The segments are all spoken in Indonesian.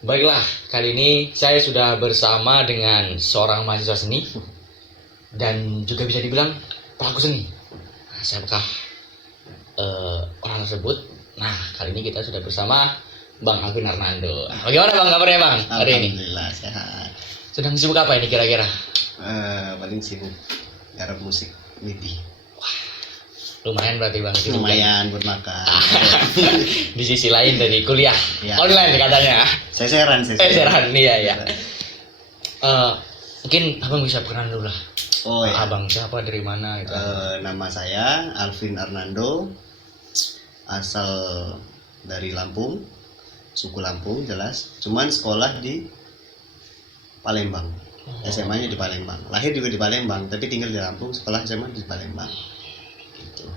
Baiklah, kali ini saya sudah bersama dengan seorang mahasiswa seni dan juga bisa dibilang pelaku seni. Nah, siapakah orang tersebut? Nah, kali ini kita sudah bersama Bang Alvin Arnando. Bagaimana Bang kabarnya Bang hari ini? Alhamdulillah sehat. Sedang sibuk apa ini kira-kira? Paling sibuk garap musik MIDI. Lumayan berarti Bang. Lumayan buat makan. Di sisi lain dari kuliah Ya. online katanya. Seseran. Seran, iya. Mungkin Abang bisa perkenalan dulu lah. Oh ya. Abang siapa, dari mana gitu. Nama saya Alvin Arnando, asal dari Lampung, suku Lampung jelas. Cuman sekolah di Palembang. SMA-nya di Palembang. Lahir juga di Palembang, tapi tinggal di Lampung. Sekolah SMA di Palembang. Gitu.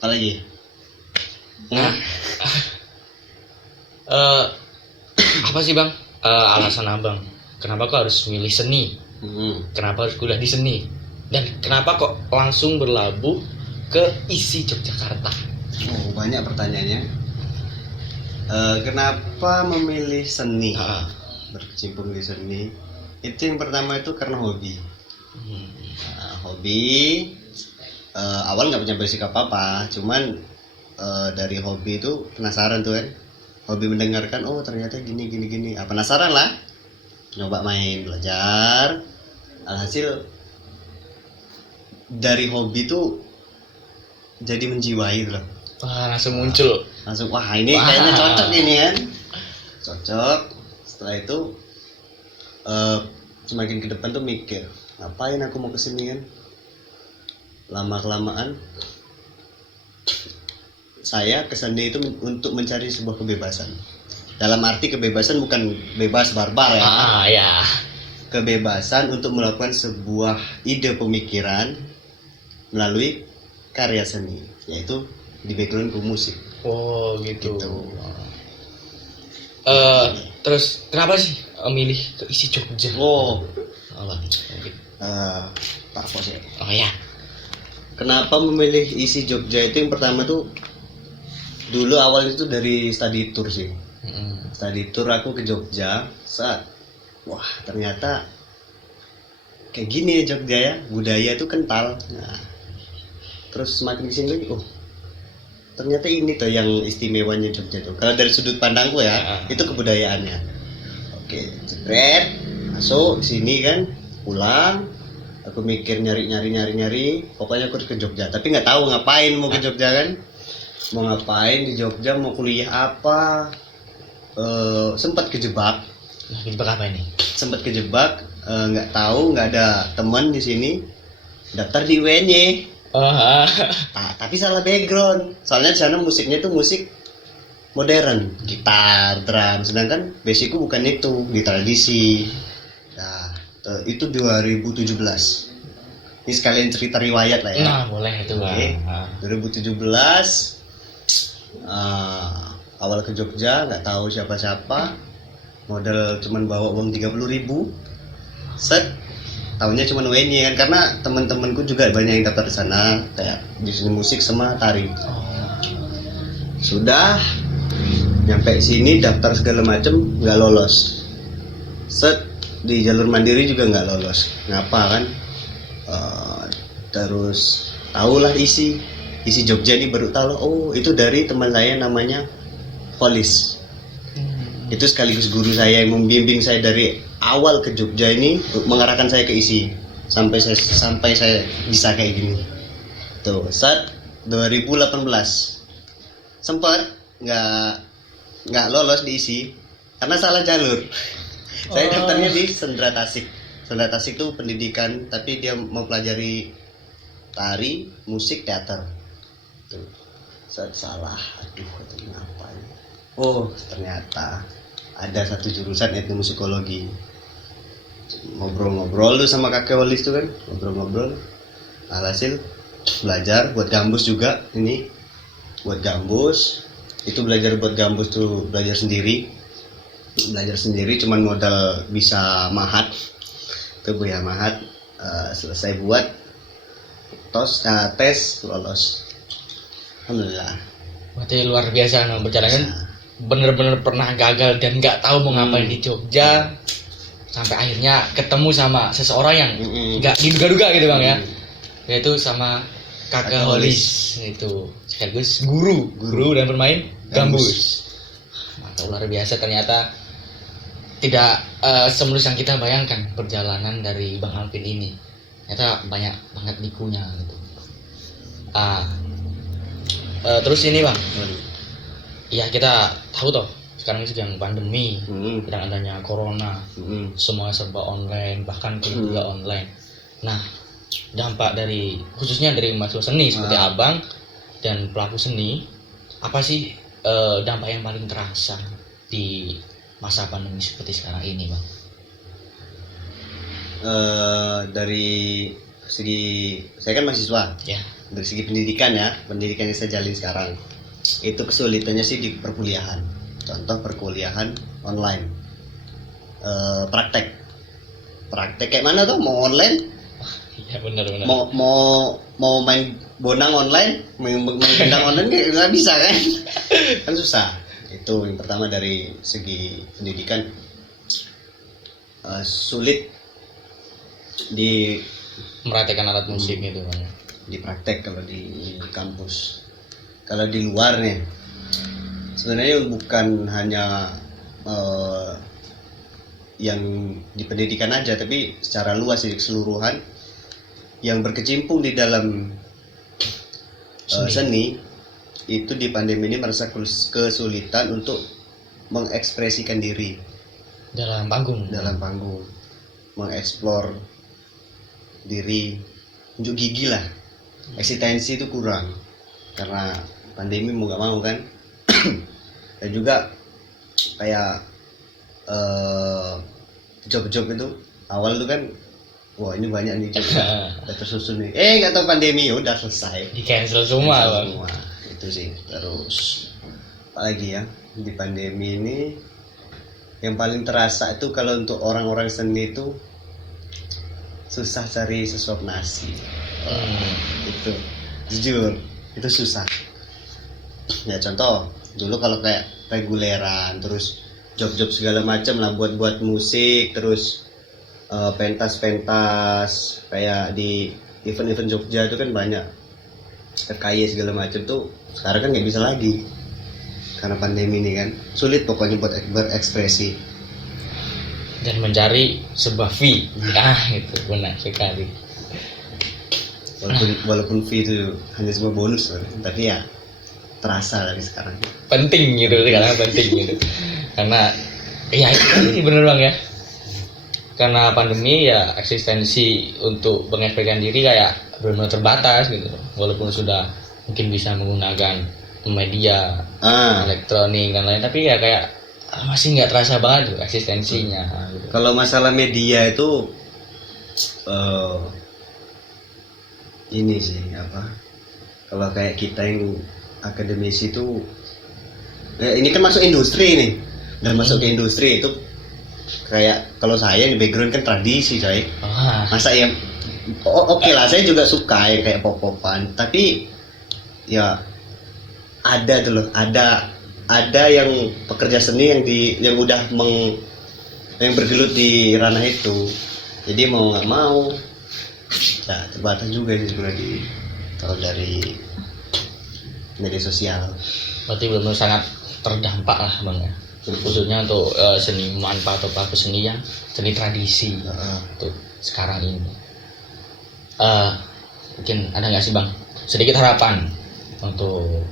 Apa lagi? Nah, apa sih Bang alasan Abang kenapa kok harus milih seni? Kenapa harus kuliah di seni? Dan kenapa kok langsung berlabuh ke ISI Yogyakarta? Oh, banyak pertanyaannya. Kenapa memilih seni? Berkecimpung di seni. Itu yang pertama itu karena hobi. Hobi. Awal nggak punya basic apa-apa, cuman dari hobi itu penasaran tuh kan. Hobi mendengarkan, oh ternyata gini. Penasaran lah. Nyoba main, belajar. Alhasil dari hobi tuh jadi menjiwai gitu loh. Wah, langsung muncul. Langsung wah ini kayaknya cocok ini kan. Cocok. Setelah itu semakin ke depan tuh mikir, ngapain aku mau kesini kan? Lama-kelamaan saya kesini itu untuk mencari sebuah kebebasan. Dalam arti kebebasan bukan bebas barbar ya. Ya. Kebebasan untuk melakukan sebuah ide pemikiran melalui karya seni, yaitu di background ke musik. Oh gitu. Gitu. Terus kenapa sih milih ke ISI Jogja? Oh, Apa? Pak Pos ya. Oh ya. Kenapa memilih ISI Jogja itu yang pertama tuh dulu awal itu dari study tour sih. Study tour aku ke Jogja saat wah ternyata kayak gini ya Jogja ya, budaya itu kental. Nah, terus semakin kesini lagi, oh ternyata ini tuh yang istimewanya Jogja tuh. Kalau dari sudut pandangku ya, itu kebudayaannya. Oke, jebret, masuk sini kan, pulang. Aku mikir nyari. Pokoknya aku harus ke Jogja. Tapi nggak tahu ngapain mau ke Jogja kan. Mau ngapain di Jogja, mau kuliah apa. Sempat kejebak. Kejebak apa ini? Sempat kejebak, nggak tahu, nggak ada teman di sini. Daftar di UNY. Tapi salah background. Soalnya di sana musiknya tuh musik modern, gitar, drum. Sedangkan basicku bukan itu, di tradisi. Nah, itu 2017. Ini sekalian cerita riwayat lah ya. Nah, boleh itu Bang. 2017 awal ke Jogja, nggak tahu siapa-siapa. Modal cuman bawa uang 30.000. Set. Tahunnya cuma UNY kan, karena teman-temanku juga banyak yang daftar di sana, kayak di sini musik sama tari. Sudah Nyampe sini daftar segala macem nggak lolos. Set di jalur mandiri juga nggak lolos. Ngapa kan? Terus tahulah isi Jogja ini, baru tahu, oh itu dari teman saya namanya Holis. Itu sekaligus guru saya yang membimbing saya dari awal ke Jogja ini, mengarahkan saya ke isi sampai saya bisa kayak gini. Tuh, saat 2018 sempat nggak lolos di isi karena salah jalur. Saya daftarnya di Sendra Tasik. Sendra Tasik itu pendidikan, tapi dia mau pelajari tari, musik, teater. Tuh, salah. Aduh, itu kenapa ini? Oh, ternyata ada satu jurusan etnomusikologi. Ngobrol-ngobrol tuh sama kakek Walis tuh kan, ngobrol-ngobrol. Alhasil belajar buat gambus juga ini. Buat gambus. Itu belajar buat gambus tuh belajar sendiri. Cuman modal bisa mahat. Tuh ya mahat. Selesai buat tes lolos. Alhamdulillah. Berarti luar biasa no, perjalanan bener-bener pernah gagal dan nggak tahu mau ngapain di Jogja, sampai akhirnya ketemu sama seseorang yang nggak diduga-duga gitu bang ya, yaitu sama kakak Holis itu sekaligus guru dan bermain gambus. Mantap, luar biasa, ternyata tidak semulus yang kita bayangkan perjalanan dari Bang Alvin ini. Ternyata banyak banget likunya gitu. Terus ini bang, ya kita tahu toh sekarang ini sedang pandemi, sedang adanya corona, semua serba online, bahkan kuliah juga online. Nah, dampak dari khususnya dari mahasiswa seni seperti abang dan pelaku seni, apa sih dampak yang paling terasa di masa pandemi seperti sekarang ini bang? Dari segi saya kan mahasiswa ya, dari segi pendidikan yang saya jalin sekarang itu kesulitannya sih di perkuliahan. Contoh perkuliahan online, praktek kayak mana tuh, mau online ya benar mau main bonang online, main gendang online nggak bisa kan susah. Itu yang pertama dari segi pendidikan, sulit di mempraktekkan alat musik gitu bang, di praktek kalau di kampus. Kalau di luar nih sebenarnya bukan hanya yang di pendidikan aja, tapi secara luas di keseluruhan yang berkecimpung di dalam seni itu di pandemi ini merasa kesulitan untuk mengekspresikan diri dalam panggung, mengeksplor diri, unjuk gigi lah. Eksistensi itu kurang karena pandemi mau gak mau kan. Dan juga kayak job itu awal itu kan, wah ini banyak nih job udah tersusun nih, gak tahu pandemi udah selesai, di cancel semua. Itu sih. Terus apalagi ya di pandemi ini yang paling terasa itu kalau untuk orang-orang seni itu susah cari sesuap nasi. Itu jujur itu susah ya. Contoh dulu kalau kayak reguleran, terus job-job segala macam lah, buat musik, terus pentas kayak di event-event Jogja itu kan banyak terkaya segala macam tuh. Sekarang kan nggak bisa lagi karena pandemi ini kan, sulit pokoknya buat berekspresi dan mencari sebuah fee. Itu benar sekali. Walaupun fee itu hanya sebuah bonus, tapi ya terasa dari sekarang. Penting gitu, sekarang penting gitu. Karena ya itu bener bang ya. Karena pandemi ya eksistensi untuk mengekspresikan diri kayak benar-benar terbatas gitu. Walaupun sudah mungkin bisa menggunakan media elektronik dan lain, tapi ya kayak masih nggak terasa banget tuh eksistensinya. Gitu. Kalau masalah media itu ini sih apa? Kalau kayak kita yang akademisi itu, ini kan masuk industri nih, dan masuk ke industri itu kayak kalau saya di background kan tradisi coy. Masa ya oke lah, saya juga suka yang kayak pop-popan, tapi ya ada tuh loh, ada ada yang pekerja seni yang udah yang bergelut di ranah itu, jadi mau nggak mau ya terbatas juga sih sebenarnya kalau dari media sosial. Berarti belum sangat terdampak lah bang ya, khususnya untuk seniman atau pelaku seni yang seni tradisi untuk sekarang ini. Mungkin ada nggak sih bang sedikit harapan untuk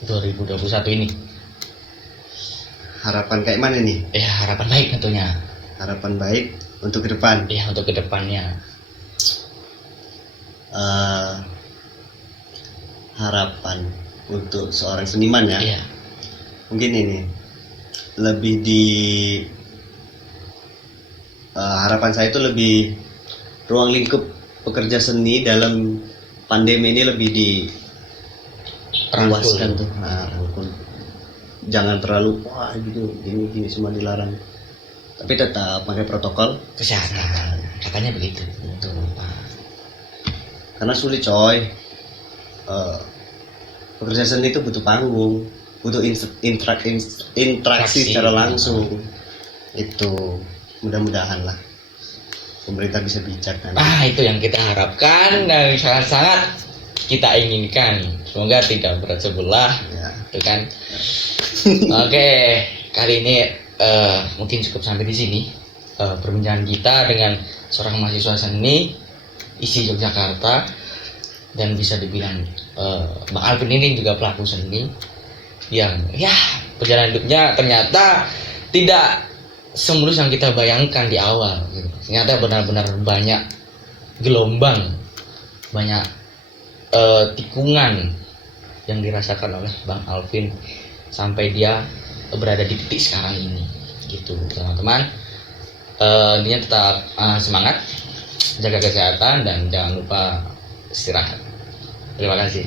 2021 ini? Harapan kayak mana nih? Ya harapan baik tentunya. Harapan baik untuk ke depan. Ya untuk kedepannya. Harapan untuk seorang seniman ya. Iya. Mungkin ini lebih harapan saya itu lebih ruang lingkup pekerja seni dalam pandemi ini lebih diluaskan tuh. Rangkul. Jangan terlalu wah gitu gini semua dilarang. Tapi tetap pakai protokol Kesehatan. Katanya begitu. Betul. Karena sulit coy. Pekerja seni itu butuh panggung, butuh interaksi secara langsung. Itu mudah-mudahan lah pemerintah bisa bijak kan. Itu yang kita harapkan dan sangat-sangat kita inginkan. Semoga tidak berat sebelah, itu kan. Oke, kali ini mungkin cukup sampai di sini perbincangan kita dengan seorang mahasiswa seni ISI Yogyakarta, dan bisa dibilang Bang Alvin ini juga pelaku seni yang ya perjalanan hidupnya ternyata tidak semulus yang kita bayangkan di awal gitu. Ternyata benar-benar banyak gelombang, banyak tikungan yang dirasakan oleh Bang Alvin sampai dia berada di titik sekarang ini gitu teman-teman. Intinya tetap semangat, jaga kesehatan dan jangan lupa istirahat. Terima kasih.